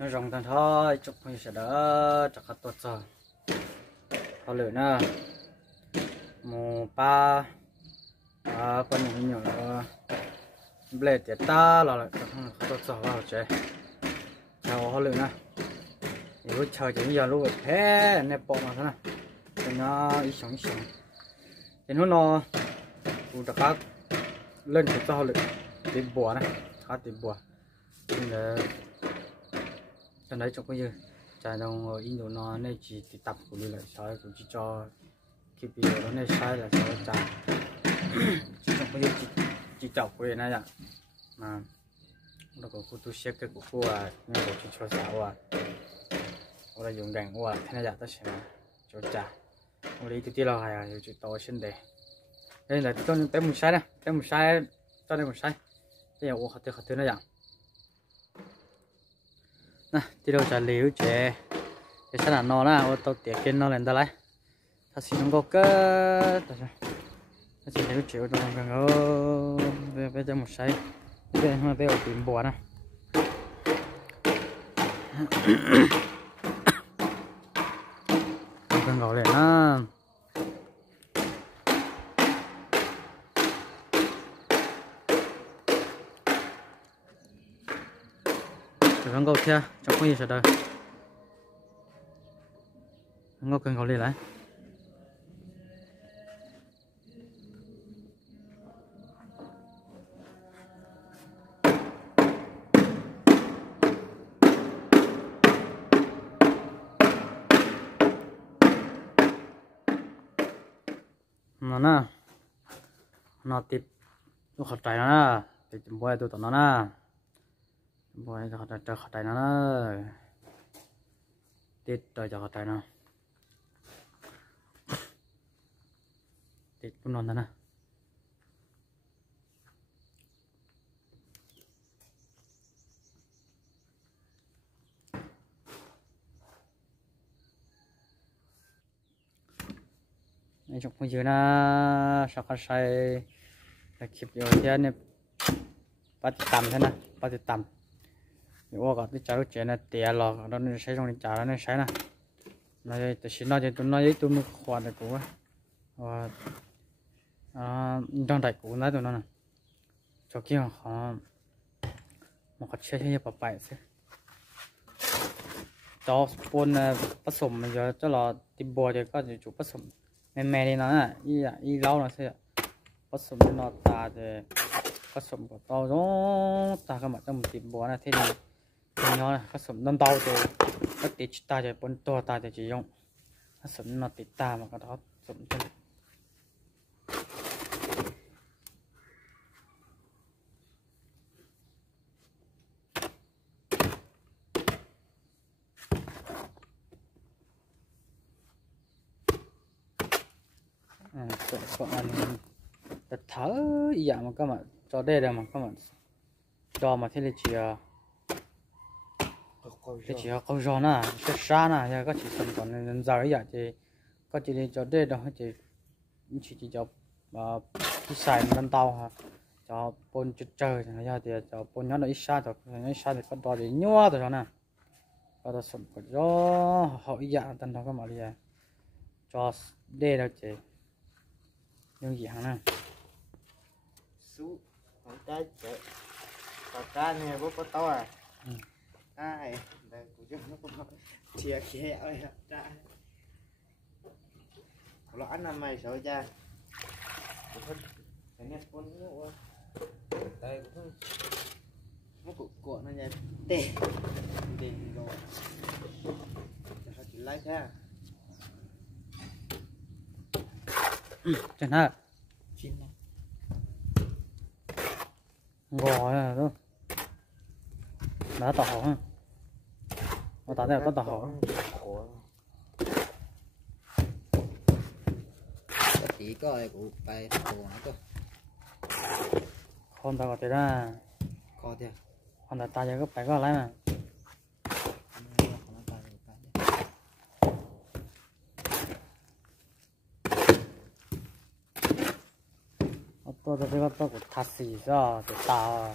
nó rong tan thôi chụp mình sẽ đỡ chắc là tốt rồi có lửa nè một ba con những nhỏ blade để ta là không tốt rồi vào chơi chào họ lửa nè nếu chờ chỉ giờ lúc thế nè bỏ mà thế này thì nó ít sống thì nó cũng đã khác lên cái to lửa tìm bùa này khá tìm bùa nhưng là trong đấy trong cái gì trái đồng in đồ nó này chỉ tập của mình lại sai cũng chỉ cho cái video nó này sai là sai trái chỉ trong cái gì chỉ chọc của này ạ mà nó có khu tu sửa cái của cô à nhưng mà chỉ cho sao à hoặc là dùng đèn qua thế này giả ta sẽ cho trả ở đây tôi là hay à chỉ to xin đề đây là cho tới một sai này tới một sai cho đây một sai bây giờ我好的那样nè thì đâu trả liều chế để sao là nó là ô tô tiệt trên nó lên đó lại thật sự không có cơ thật sự liều chịu đâu gần ở bây giờ một say bây giờ bây giờ tìm bùa nè gần ngồi lên nó vẫn có theo trong cái gì sẽ đời không có cần gọi lại mà nó tiếp nó khó trái nó thì chúng tôi tụi nó bôi cho họ trái nó tít rồi cho họ trái nó tít cũng non thế nè này trong bây giờ nó sao có sai là kịp rồi thế này bắt tầm thế này bắt tầm nếu có cái cháo chén này tiệt lò đó nên xây trong cái cháo này xây nè này từ xin nói thì tôi nói với tôi mới khoan được cũ á trong đại cũ nói tụi nó nè cho kia họ một cái chơi như bập bẹ thế cho pôn bắt sủng bây giờ cho là tìm bùa thì có gì chủ bắt sủng mẹ đi nó nè y lâu nó sẽ bắt sủng nó ta thì bắt sủng của tao đó ta cái mặt trong một tìm bùa này thế này nó này các sủng năm tàu thì các tít ta thì bốn to ta thì chỉ dùng các sủng nó tít ta mà cái đó sủng chân sủng ăn thật thở dạ mà các bạn cho đây là mà các bạn cho mà thế là chỉ cái chỉ có giò nè, cái sa nè, có chỉ sản phẩm nên giờ ấy thì có chỉ để cho đây đâu thì chỉ cho cái xài năm tàu ha, cho bồn chút trời thì nó thì cho bồn nhớ nó ít sa rồi, nó sa thì có đo để nhua rồi nè, có đó sản phẩm gió họ dạ tân đó có mà đi cho đây đâu chị, nhưng gì hả nè, sú, con cá này bố có to à. Ai, đây của chúng nó cũng chia khẽ ơi ra. Nó ăn là mày sợ cha. Cái này con nữa. Đây cũng nó cuộn nó nha. Tê. Tê rồi. Cho chị lấy ra. Chân hả? Chín này. Gò à đó. Đã tỏ hả? Nó tỏ đây có tỏ hả? Chỉ có ai cũng bay cổ nó cơ. Con tao có thể ra. Có thế. Con ta ta có phải có lấy mà. tôi cái tôi cũng thật xì ra để tao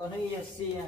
Con ella sí.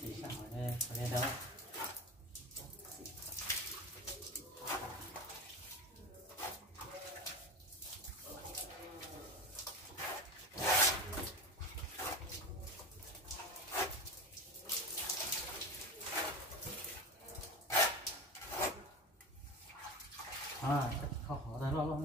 Chỉ chẳng ở đây đâu. À, khó khó đây lo lo.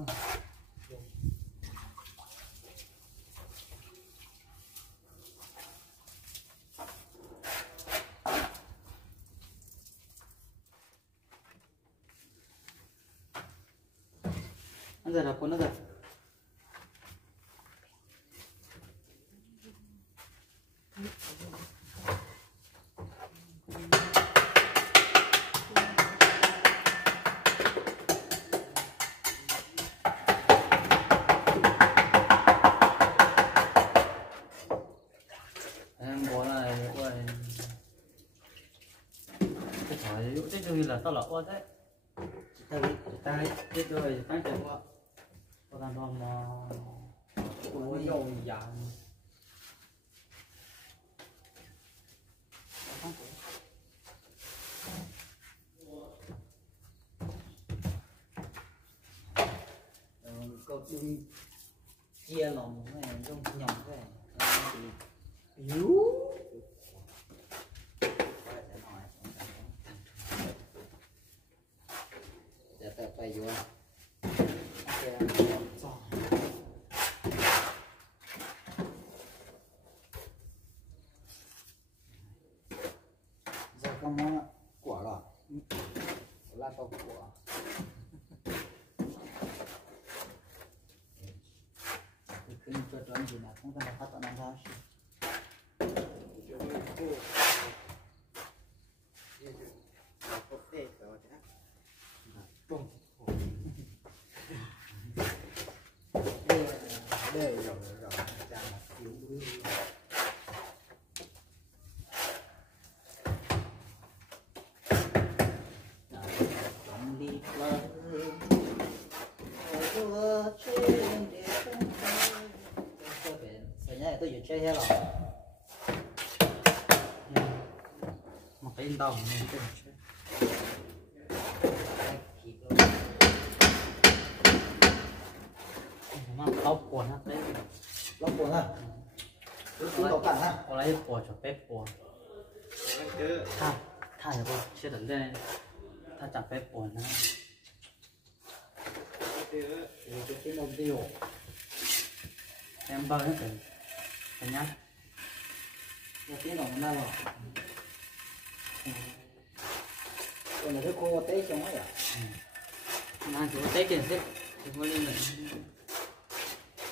Nó giờ là cuốn nó giờ. Em bố này ui cái thỏi dụ thế chứ là tao lỡ quá thế ta biết rồi tăng tiền quá tao đang còn ôi dồi dạ có đừng chia lòng này trong nhầm cái yếu để tập tay vô giờ có món quả rồi là tàu quả khi cho tròn thì là không cần phải phát tận ra đây rồi đi qua trên để không phải nhảy tôi vừa chơi hết rồi một cái đồng này tôi chơi mà tóc quần hết đấy lóc buồn ha cứ đổ cạn ha có lấy quần cho phép quần cứ tha cho con chưa đến đây tha chặt phép quần nữa cái đồng tiêu em bơi hết rồi phải nhá cái đồng nào rồi còn là cái cô té xong ấy à mà chú té kìa xếp thì có lên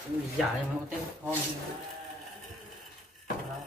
mình giả mà có té con đó